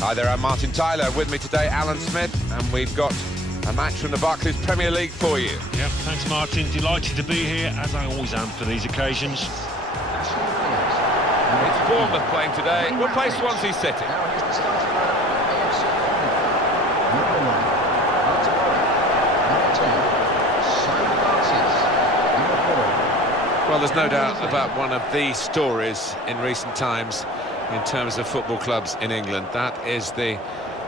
Hi there, I'm Martin Tyler. With me today, Alan Smith, and we've got a match from the Barclays Premier League for you. Yep, thanks Martin. Delighted to be here, as I always am for these occasions. It's Bournemouth playing today. We'll play Swansea City. Well, there's no doubt about one of the stories in recent times in terms of football clubs in England. That is the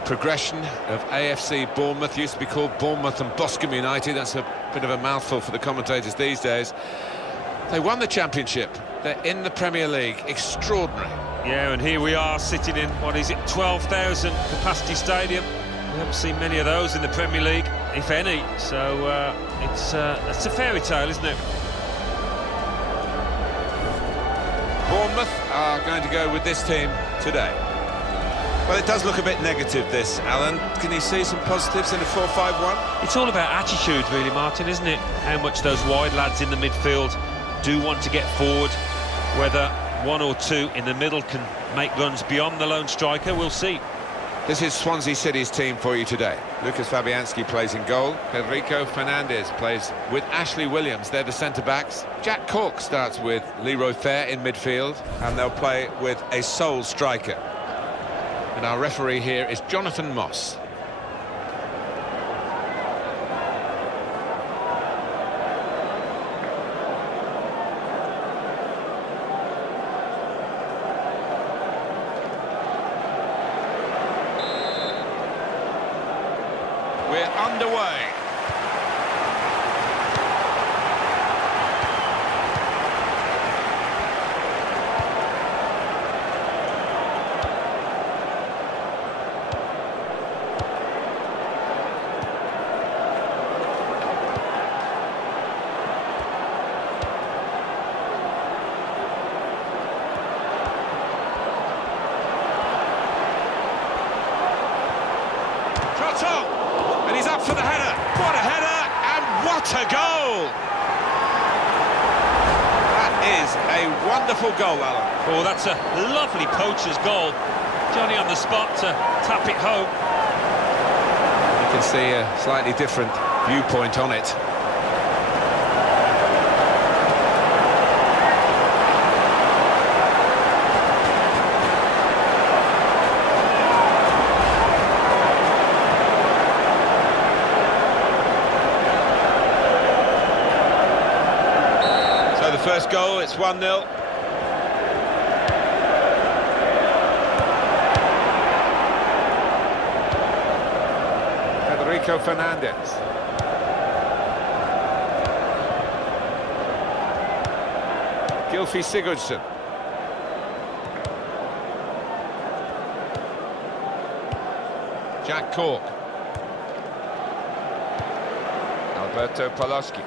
progression of AFC Bournemouth. Used to be called Bournemouth and Boscombe United. That's a bit of a mouthful for the commentators these days. They won the championship. They're in the Premier League. Extraordinary. Yeah, and here we are sitting in, what is it, 12,000 capacity stadium. We haven't seen many of those in the Premier League, if any. So it's a fairy tale, isn't it? Bournemouth are going to go with this team today. Well, it does look a bit negative, this, Alan. Can you see some positives in a 4-5-1? It's all about attitude, really, Martin, isn't it? How much those wide lads in the midfield do want to get forward. Whether one or two in the middle can make runs beyond the lone striker, we'll see. This is Swansea City's team for you today. Lucas Fabianski plays in goal. Federico Fernandez plays with Ashley Williams. They're the centre-backs. Jack Cork starts with Leroy Fair in midfield, and they'll play with a sole striker. And our referee here is Jonathan Moss. We're underway. Shot on! And he's up for the header. What a header, and what a goal! That is a wonderful goal, Alan. Oh, that's a lovely poacher's goal. Johnny on the spot to tap it home. You can see a slightly different viewpoint on it. The first goal, it's 1-0. Federico Fernandez. Gylfi Sigurdsson. Jack Cork. Alberto Paloschi.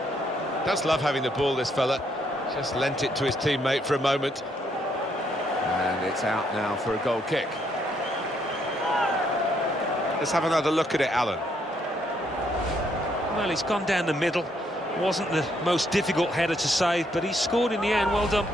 Does love having the ball, this fella. Just lent it to his teammate for a moment. And it's out now for a goal kick. Let's have another look at it, Alan. Well, he's gone down the middle. Wasn't the most difficult header to save, but he scored in the end. Well done.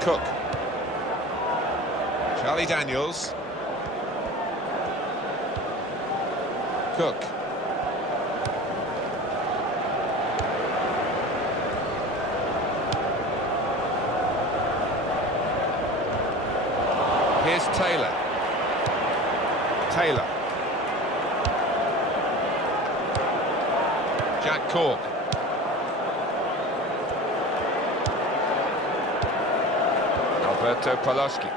Cook. Charlie Daniels. Cook. Here's Taylor. Taylor. Jack Cork. Alberto Paloschi.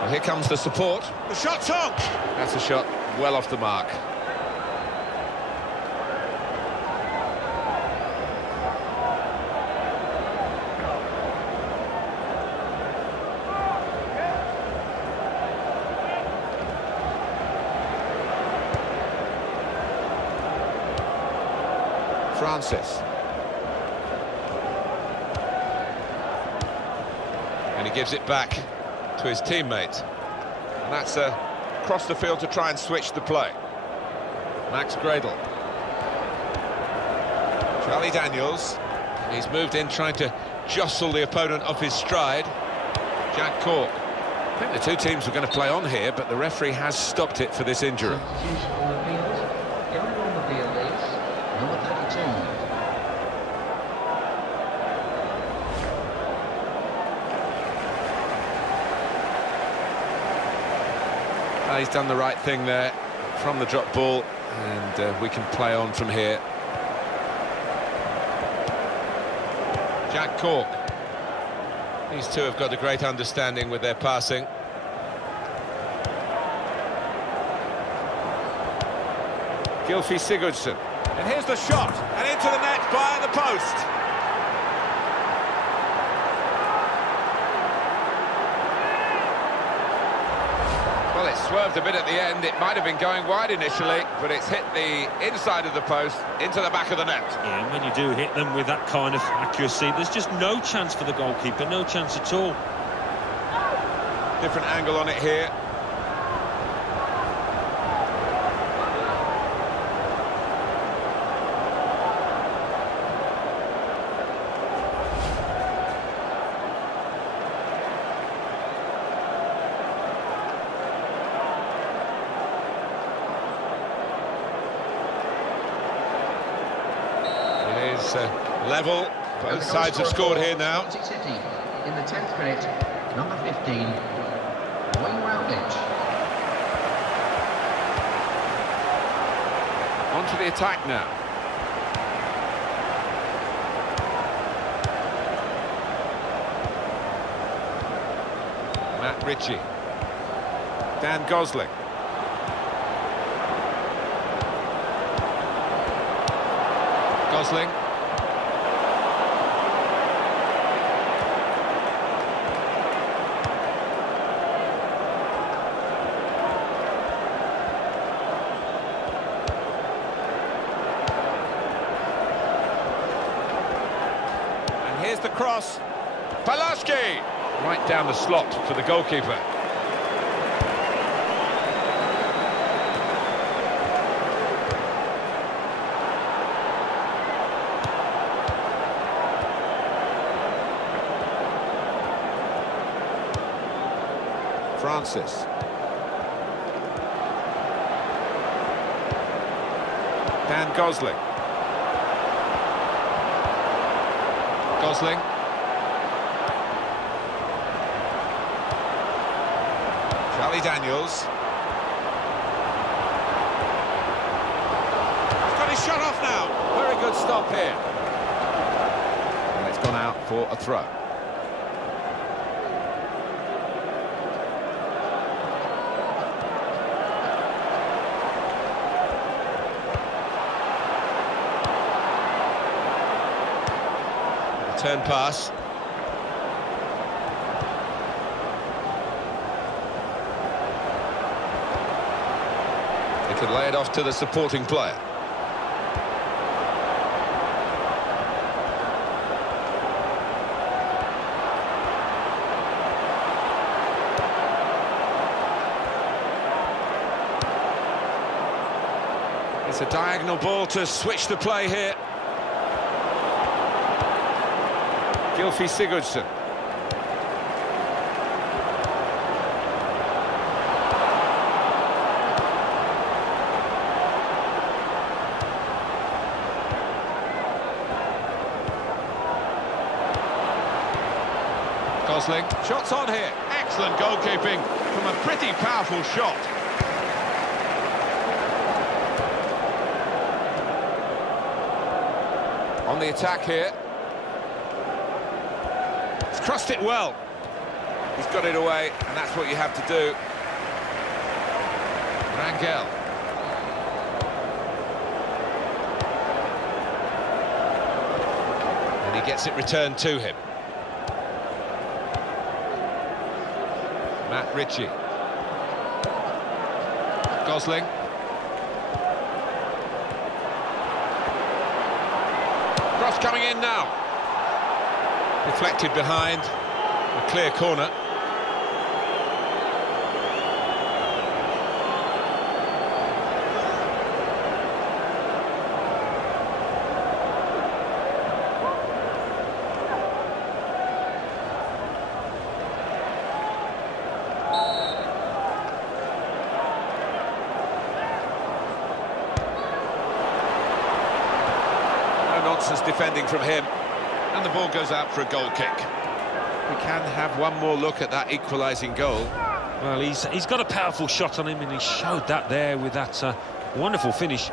Well, here comes the support. The shot's on! That's a shot well off the mark. Francis. And he gives it back. to his teammate. And that's across the field to try and switch the play. Max Gradel. Charlie Daniels. He's moved in trying to jostle the opponent off his stride. Jack Cork. I think the two teams were going to play on here, but the referee has stopped it for this injury. Substitution on the field. Going on the field is number 32. He's done the right thing there from the drop ball, and we can play on from here. Jack Cork. These two have got a great understanding with their passing. Gylfi Sigurdsson. And here's the shot, and into the net by the post. Well, it swerved a bit at the end. It might have been going wide initially, but it's hit the inside of the post into the back of the net. Yeah, and when you do hit them with that kind of accuracy, there's just no chance for the goalkeeper, no chance at all. Different angle on it here. Level, both sides have scored here now. City in the 10th minute, number 15, Wayne Routledge. On to the attack now. Matt Ritchie. Dan Gosling. Gosling. Here's the cross. Palaski! Right down the slot for the goalkeeper. Francis. Dan Gosling. Gosling. Charlie Daniels. He's got his shot off now. Very good stop here. And it's gone out for a throw. Turn pass. He could lay it off to the supporting player. It's a diagonal ball to switch the play here. Gylfi Sigurdsson. Gosling. Shots on here. Excellent goalkeeping from a pretty powerful shot. On the attack here. He's crossed it well. He's got it away, and that's what you have to do. Rangel. And he gets it returned to him. Matt Ritchie. Gosling. Cross coming in now. Deflected behind, a clear corner. Nonsense defending from him. And the ball goes out for a goal kick. We can have one more look at that equalising goal. Well, he's got a powerful shot on him, and he showed that there with that wonderful finish.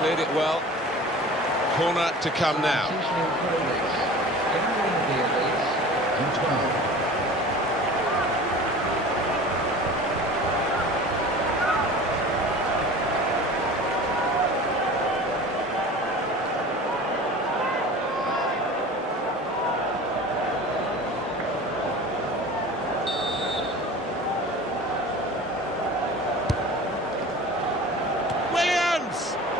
Cleared it well. Corner to come now.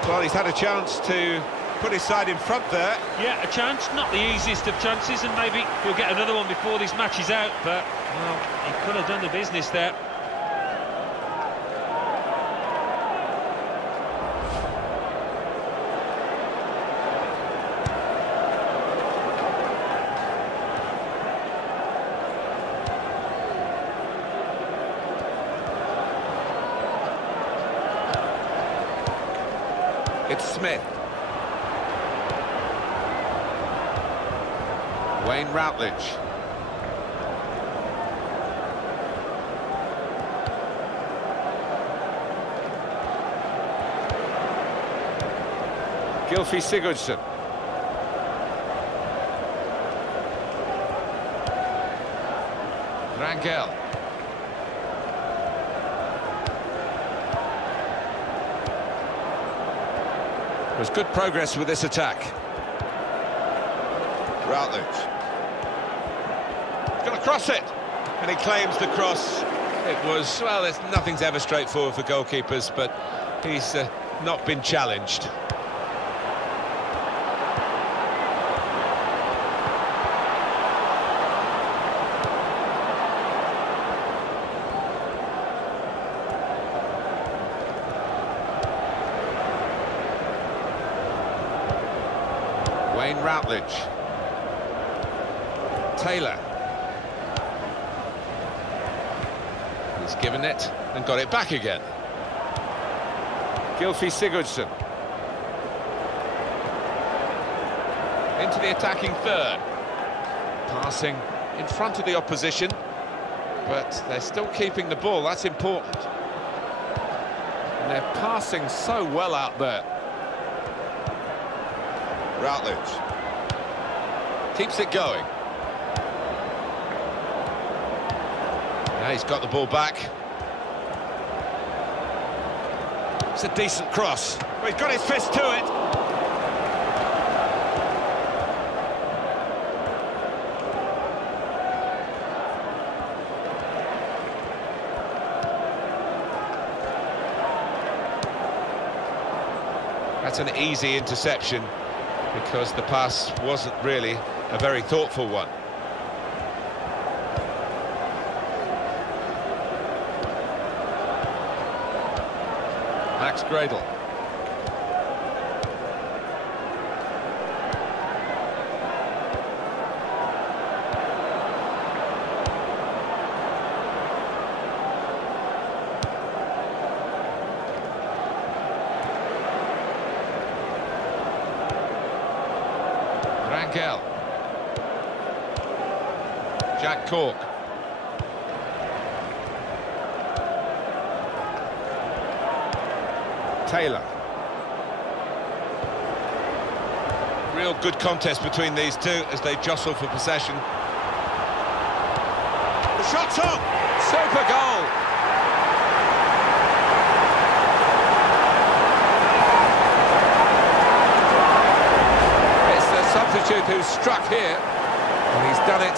Well, he's had a chance to put his side in front there. Yeah, a chance, not the easiest of chances, and maybe he'll get another one before this match is out, but, well, he could have done the business there. It's Smith. Wayne Routledge. Gylfi Sigurdsson. Rangel. There's good progress with this attack. Routledge. He's going to cross it. And he claims the cross. It was, well, nothing's ever straightforward for goalkeepers, but he's not been challenged. Wayne Routledge. Taylor. He's given it and got it back again. Gylfi Sigurdsson. Into the attacking third. Passing in front of the opposition, but they're still keeping the ball, that's important. And they're passing so well out there. Routledge keeps it going. Now he's got the ball back. It's a decent cross. Well, he's got his fist to it. That's an easy interception, because the pass wasn't really a very thoughtful one. Max Gradel. Rangel. Jack Cork. Taylor. Real good contest between these two as they jostle for possession. The shot's on! Super goal! Substitute who's struck here, and he's done it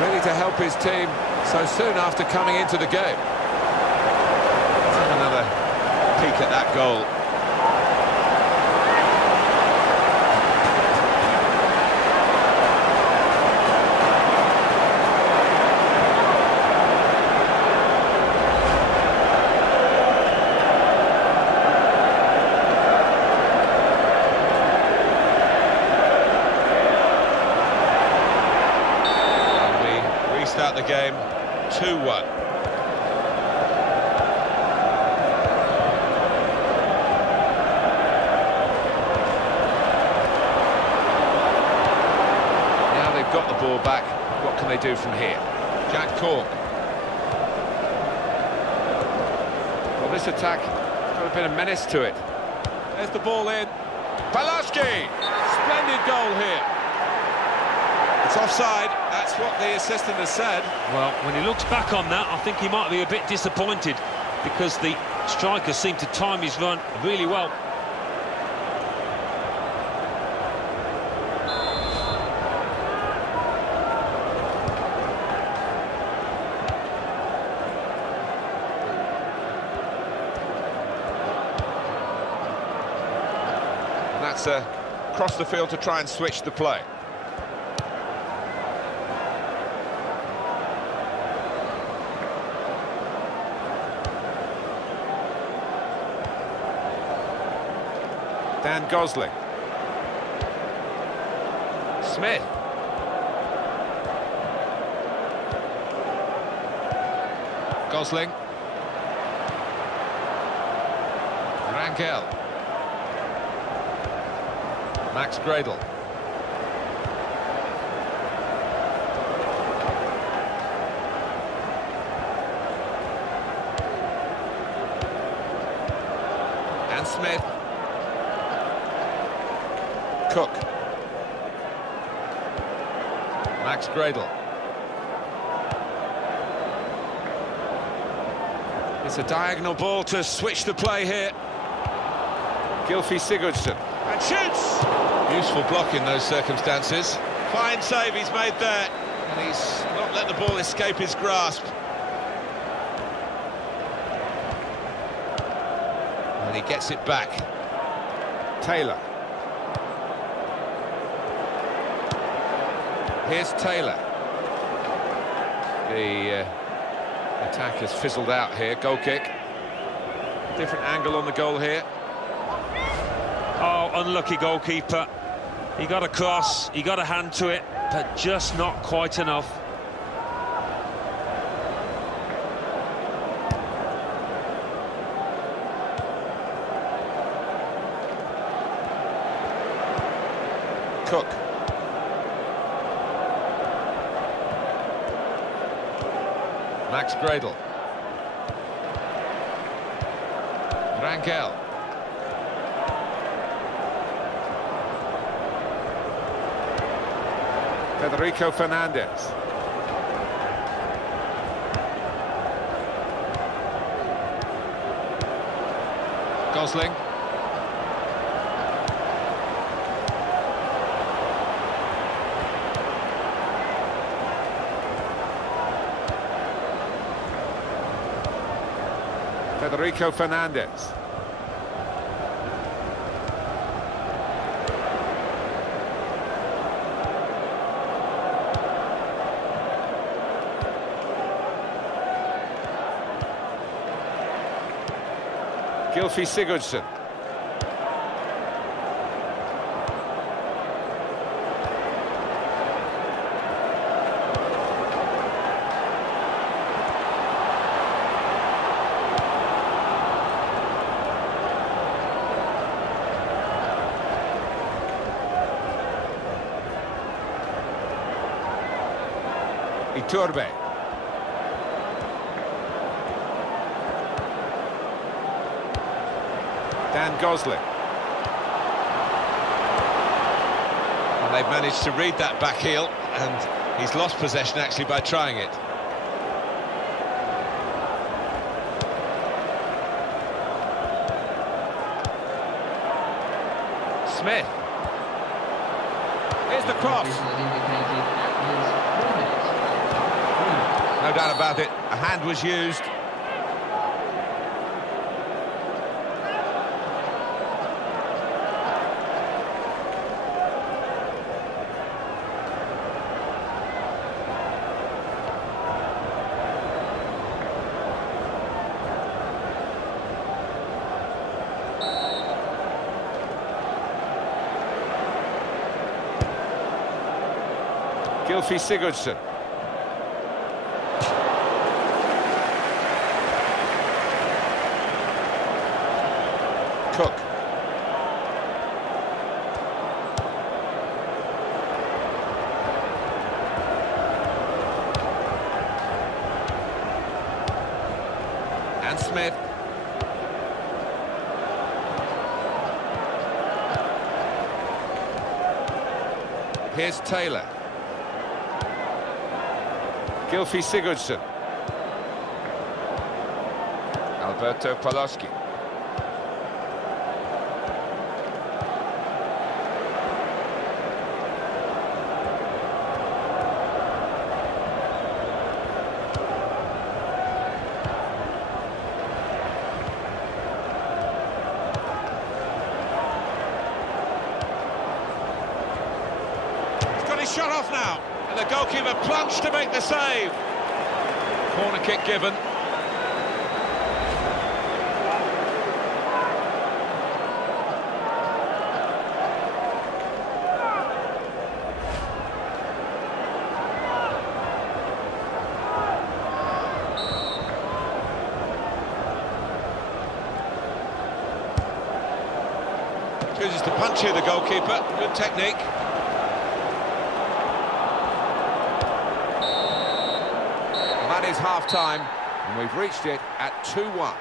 really to help his team so soon after coming into the game. Let's have another peek at that goal. start the game 2-1. Now they've got the ball back, what can they do from here? Jack Cork. Well, this attack has got a bit of menace to it. There's the ball in. Palaski! Splendid goal here. It's offside, that's what the assistant has said. Well, when he looks back on that, I think he might be a bit disappointed because the striker seemed to time his run really well. That's across the field to try and switch the play. Dan Gosling. Smith. Gosling. Rangel. Max Gradel. And Smith. Cook. Max Gradel. It's a diagonal ball to switch the play here. Gylfi Sigurdsson. And shoots! Useful block in those circumstances. Fine save he's made there. And he's not let the ball escape his grasp. And he gets it back. Taylor. Here's Taylor. The attack has fizzled out here. Goal kick. Different angle on the goal here. Oh, unlucky goalkeeper. He got a cross, he got a hand to it, but just not quite enough. Cook. Max Gradel. Rangel. Federico Fernandez. Gosling. Federico Fernandez. Gylfi Sigurdsson. Iturbe. Dan Gosling. And they've managed to read that back heel, and he's lost possession actually by trying it. Smith. Here's the cross. No doubt about it, a hand was used. Gylfi Sigurdsson. Cook. And Smith. Here's Taylor. Gylfi Sigurdsson. Alberto Paloschi. He's got his shot off now, and the goalkeeper plunged to make the save. Corner kick given. Chooses to punch here, the goalkeeper. Good technique. And that is half-time, and we've reached it at 2-1.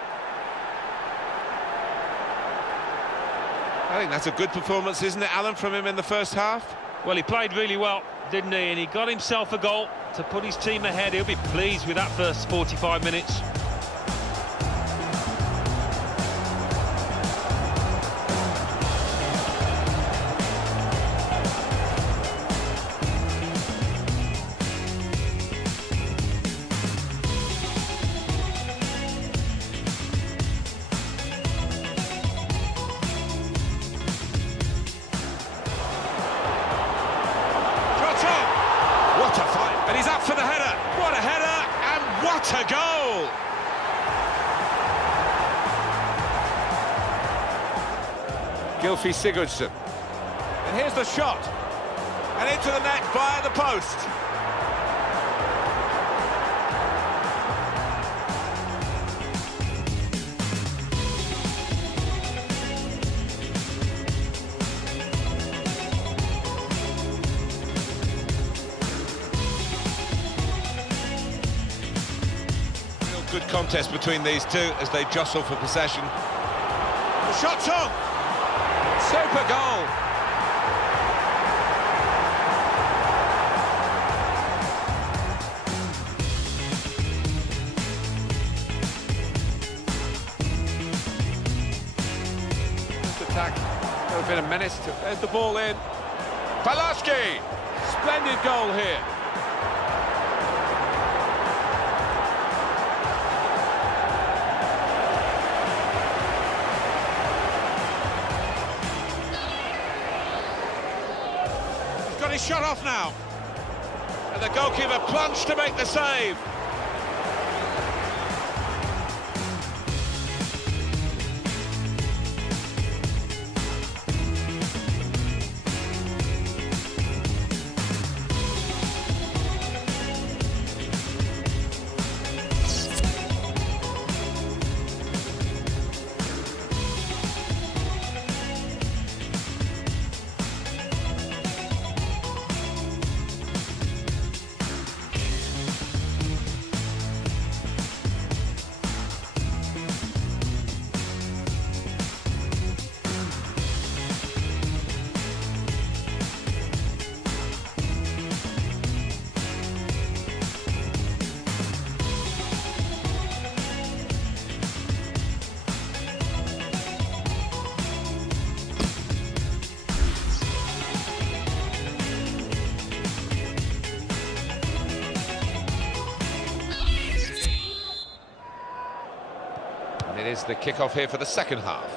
I think that's a good performance, isn't it, Alan, from him in the first half? Well, he played really well, didn't he? And he got himself a goal to put his team ahead. He'll be pleased with that first 45 minutes. What a fight, and he's up for the header. What a header, and what a goal! Gylfi Sigurdsson. And here's the shot. And into the net via the post. Good contest between these two as they jostle for possession. The shot's on! Super goal! This attack would have been a menace. There's the ball in. Paloschi! Splendid goal here. Got his shot off now, and the goalkeeper plunged to make the save. It is the kick-off here for the second half.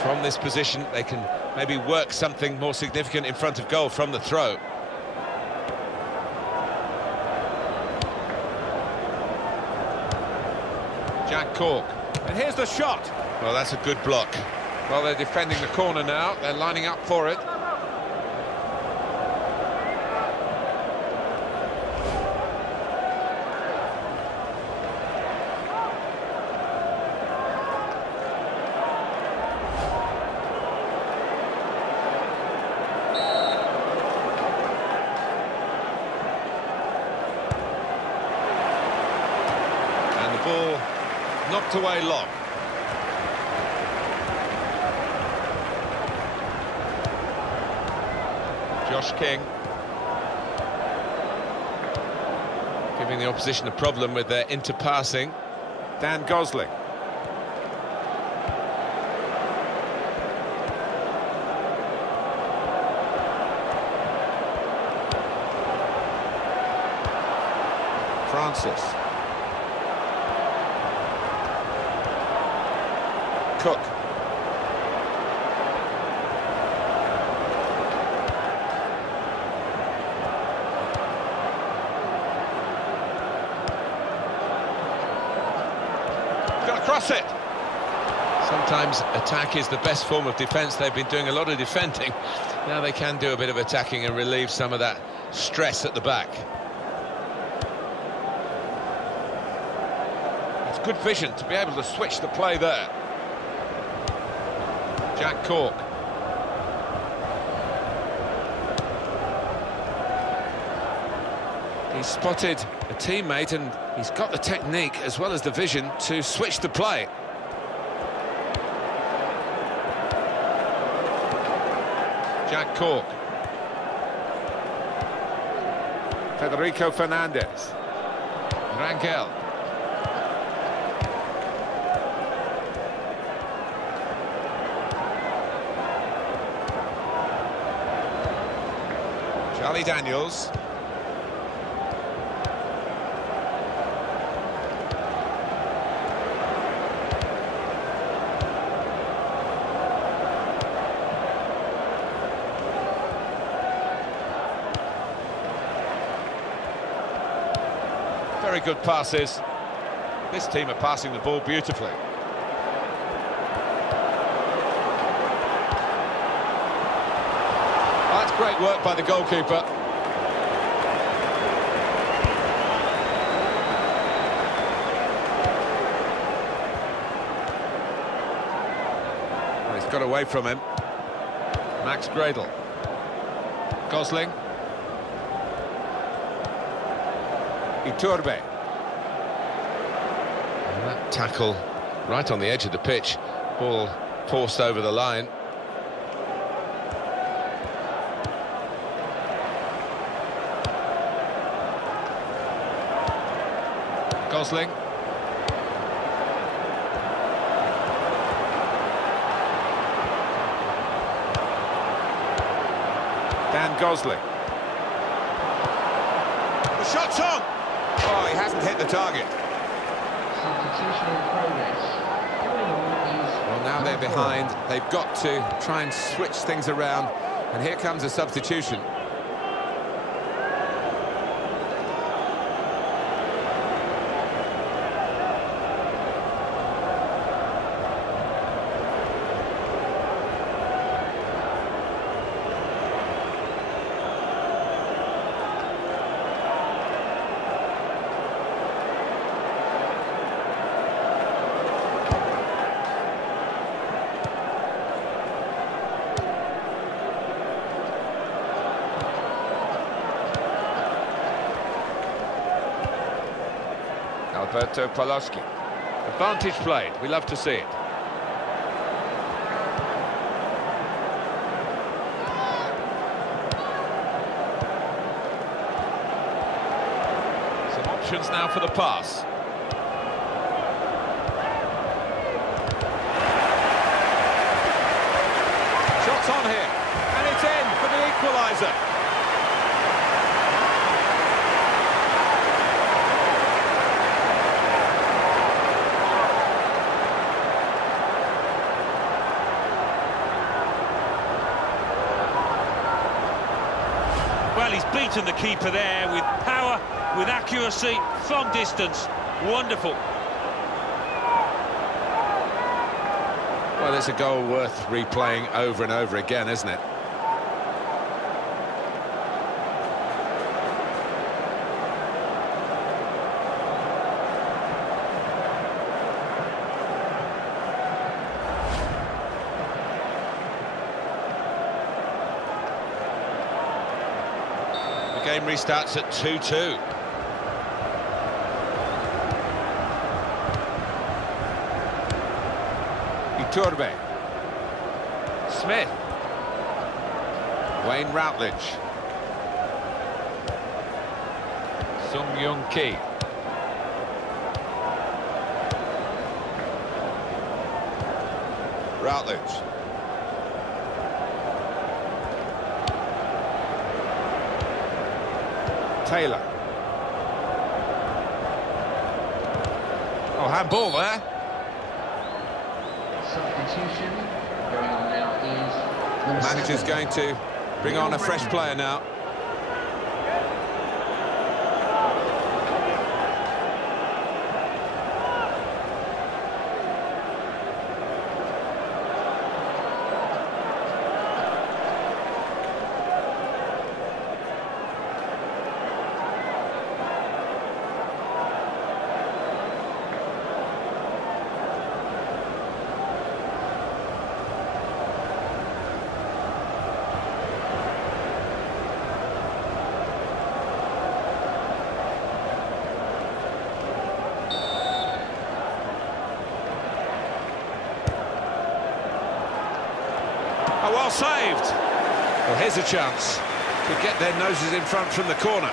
From this position, they can maybe work something more significant in front of goal from the throw. Jack Cork. And here's the shot. Well, that's a good block. Well, they're defending the corner now. They're lining up for it. And the ball knocked away long. Josh King. Giving the opposition a problem with their interpassing. Dan Gosling. Francis. Cook. Gonna cross it. Sometimes attack is the best form of defence. They've been doing a lot of defending. Now they can do a bit of attacking and relieve some of that stress at the back. It's good vision to be able to switch the play there. Jack Cork. He's spotted a teammate and he's got the technique as well as the vision to switch the play. Jack Cork. Federico Fernandez. Rangel. Charlie Daniels. Very good passes. This team are passing the ball beautifully. That's great work by the goalkeeper. Well, he's got away from him. Max Gradel. Gosling. Iturbe. And that tackle right on the edge of the pitch. Ball forced over the line. Gosling. Dan Gosling. The shot's on! Oh, he hasn't hit the target. Substitution in progress. Going on is Well, now they're behind. They've got to try and switch things around. And here comes a substitution. Alberto Paloski. Advantage played. We love to see it. Some options now for the pass. Shots on here. And it's in for the equaliser. Well, he's beaten the keeper there with power, with accuracy, from distance. Wonderful. Well, it's a goal worth replaying over and over again, isn't it? The game restarts at 2-2. Iturbe. Smith. Wayne Routledge. Sung Young Ki. Routledge. Taylor. Oh, handball there. Substitution going on now is number Manager's 7. going to bring on a fresh player now. Oh, well saved. Well, here's a chance to get their noses in front from the corner.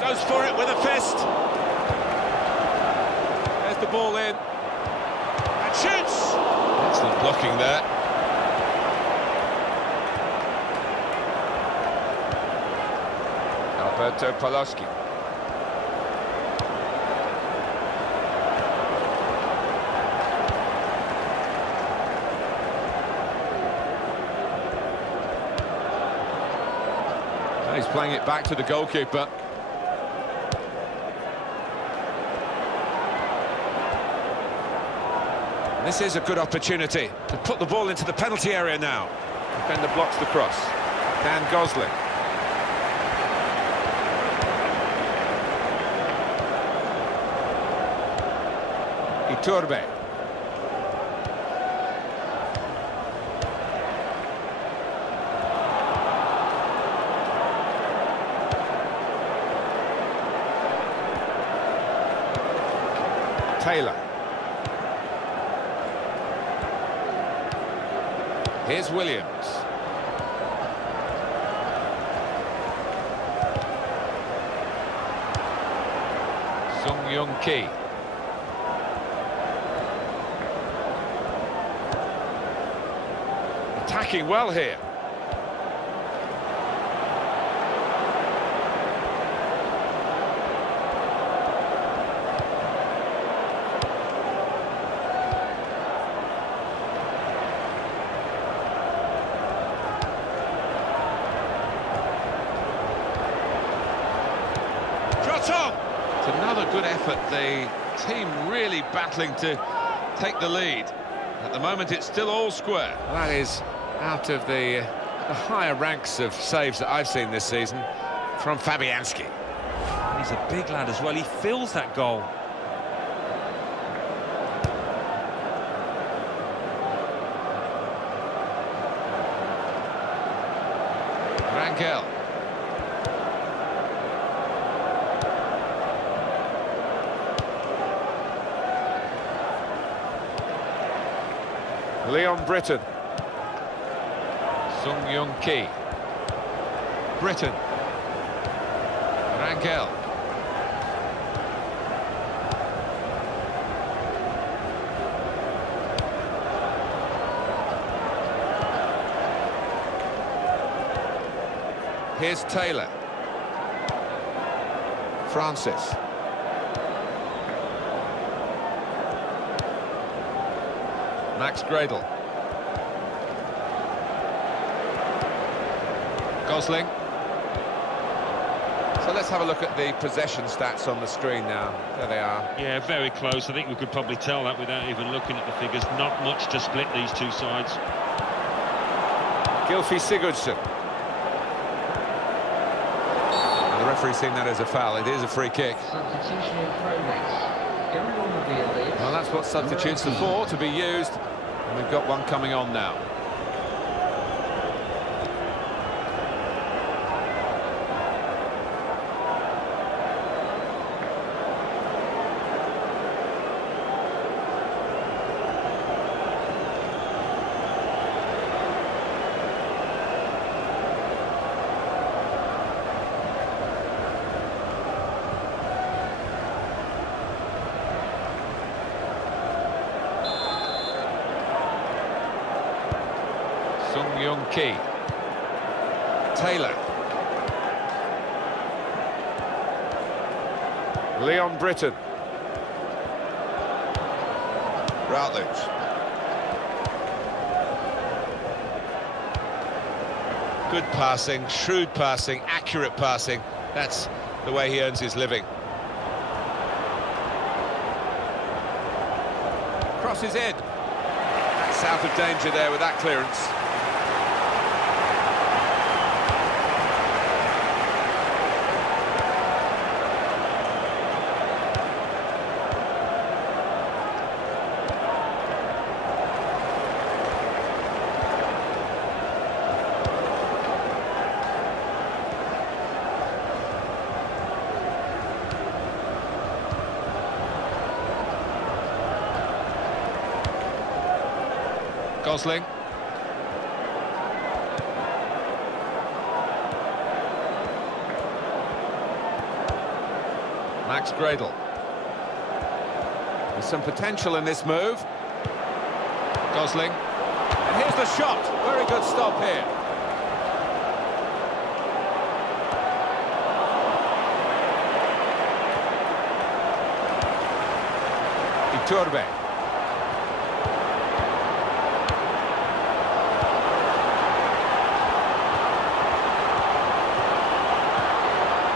Goes for it with a fist. There's the ball in. And shoots! Excellent blocking there. Alberto Paloschi. He's playing it back to the goalkeeper. This is a good opportunity to put the ball into the penalty area now. Defender blocks the cross. Dan Gosling. Iturbe. Taylor. Here's Williams. Sung Young Ki. Attacking well here. It's another good effort. The team really battling to take the lead. At the moment, it's still all square. That is out of the higher ranks of saves that I've seen this season from Fabianski. He's a big lad as well. He fills that goal. Rangel. Leon Britton. Sung Young Ki. Britton. Rangel. Here's Taylor. Francis. Max Gradel. Gosling. So let's have a look at the possession stats on the screen now. There they are. Yeah, very close. I think we could probably tell that without even looking at the figures. Not much to split these two sides. Gylfi Sigurdsson. And the referee's seen that as a foul. It is a free kick. Substitution in progress. Well, that's what substitutes are for, to be used. And we've got one coming on now. Sung Young Ki. Taylor. Leon Britton. Routledge. Good passing, shrewd passing, accurate passing. That's the way he earns his living. Crosses in. That's out of danger there with that clearance. Gosling. Max Gradel. There's some potential in this move. Gosling. And here's the shot. Very good stop here. Iturbe.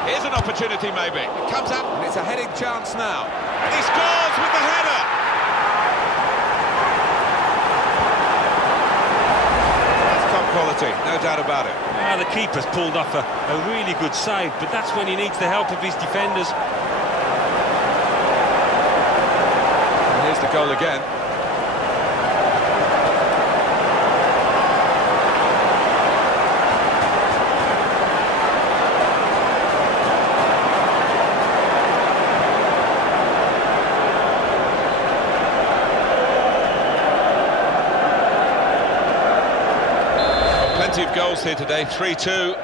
Here's an opportunity, maybe. It comes up, and it's a heading chance now. And he scores with the header! That's top quality, no doubt about it. The keeper's pulled off a really good save, but that's when he needs the help of his defenders. And here's the goal again. Plenty of goals here today, 3-2.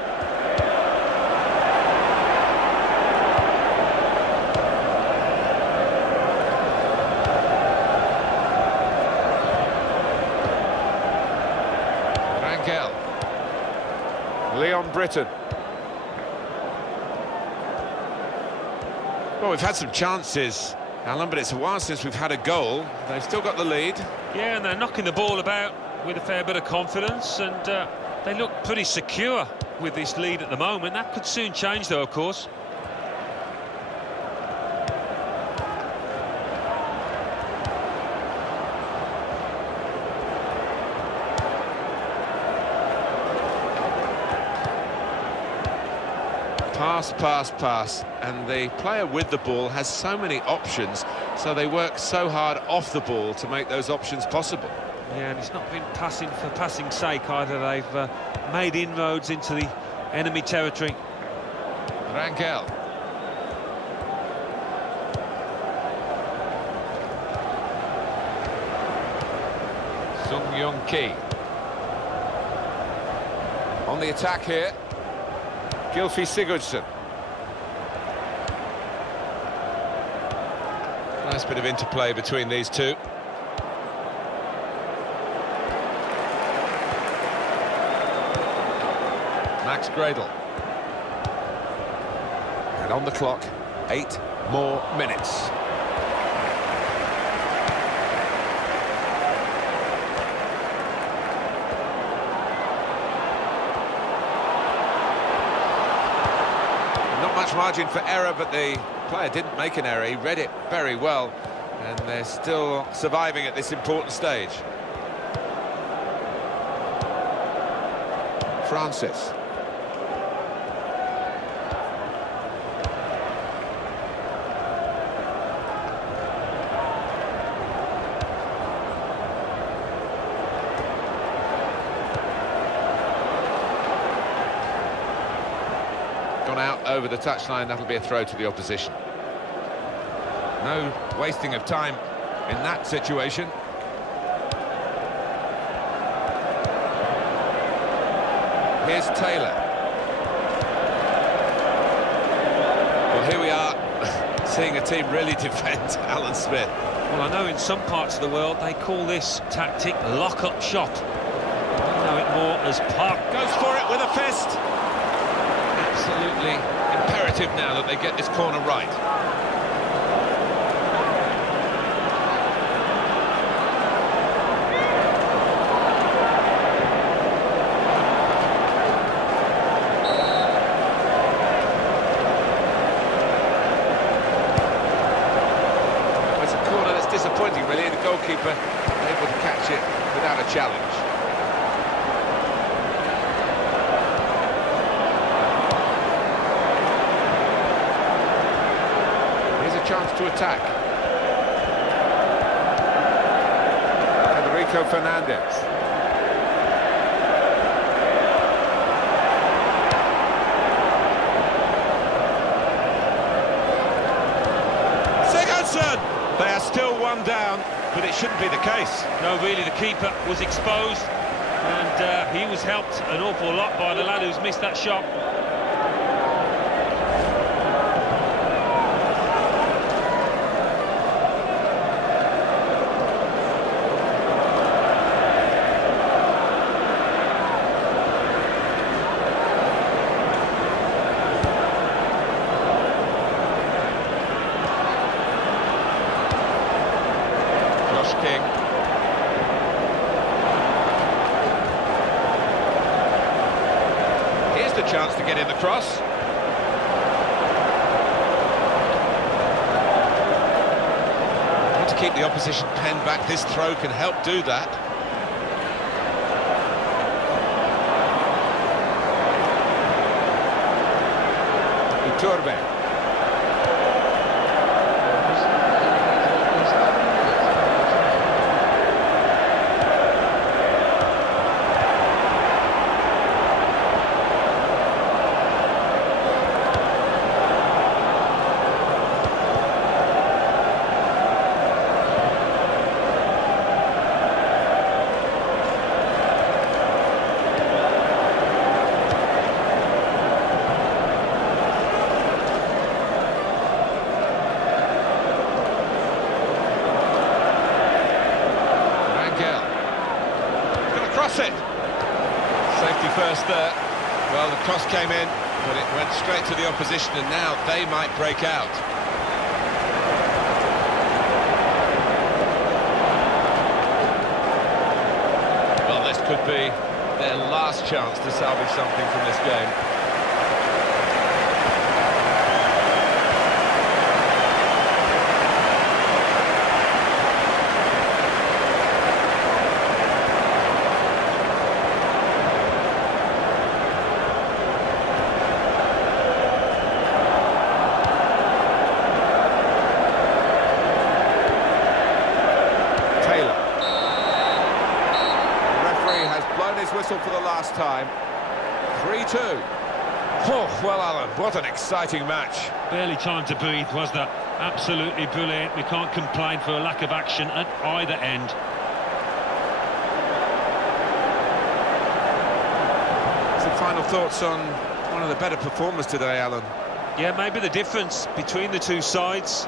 Rangel. Leon Britton. Well, we've had some chances, Alan, but it's a while since we've had a goal. They've still got the lead. Yeah, and they're knocking the ball about with a fair bit of confidence, and they look pretty secure with this lead at the moment. That could soon change, though, of course. Pass, pass, pass, and the player with the ball has so many options, so they work so hard off the ball to make those options possible. Yeah, and it's not been passing for passing's sake either. They've made inroads into the enemy territory. Rangel. Sung Young Ki. On the attack here. Gylfi Sigurdsson. Nice bit of interplay between these two. Max Gradel. And on the clock, 8 more minutes. Not much margin for error, but the player didn't make an error. He read it very well, and they're still surviving at this important stage. Francis. Gone out over the touchline. That'll be a throw to the opposition. No wasting of time in that situation. Here's Taylor. Well, here we are, seeing a team really defend Alan Smith. Well, I know in some parts of the world they call this tactic lock-up shot. I know it more as park. Goes for it with a fist. Absolutely imperative now that they get this corner right. Disappointing, really, the goalkeeper able to catch it without a challenge. Here's a chance to attack. Federico Fernandez. Sigurdsson! They are still one down, but it shouldn't be the case. No, really, the keeper was exposed, and he was helped an awful lot by the lad who's missed that shot. King. Here's the chance to get in the cross. Want to keep the opposition pen back. This throw can help do that. Iturbe. It. Safety first there. Well, the cross came in, but it went straight to the opposition, and now they might break out. Well, this could be their last chance to salvage something from this game. Whistle for the last time. 3-2. Oh, well, Alan, what an exciting match. Barely time to breathe, was that? Absolutely brilliant. We can't complain for a lack of action at either end. Some final thoughts on one of the better performers today, Alan? Yeah, maybe the difference between the two sides.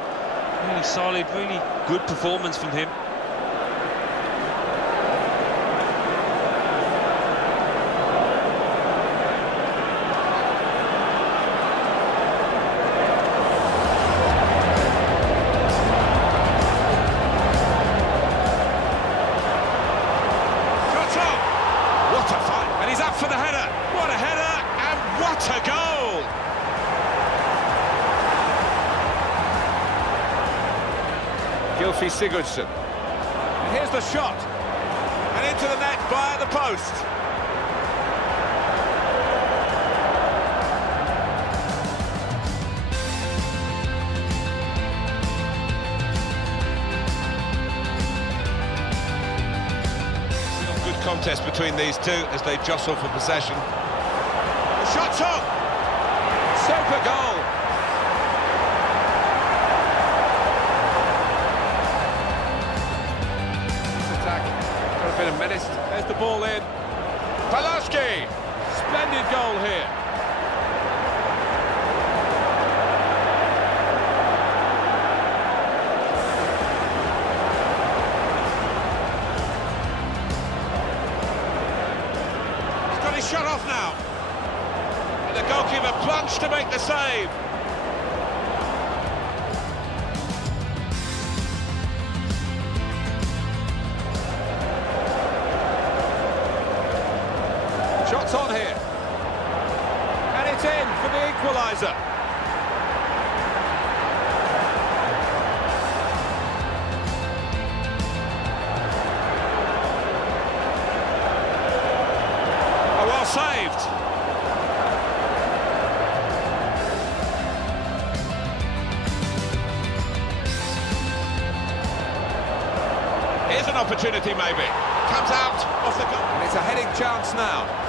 Really solid, really good performance from him. for the header. What a header, and what a goal! Gylfi Sigurdsson. And here's the shot. And into the net via the post. Good contest between these two as they jostle for possession. The shot's on! Super goal! A bit of menace. There's the ball in. Pulaski! Splendid goal here. He's got his shot off now. And the goalkeeper plunged to make the save. Shots on here. And it's in for the equaliser. Oh, well saved. Here's an opportunity maybe. Comes out off the goal. And it's a heading chance now.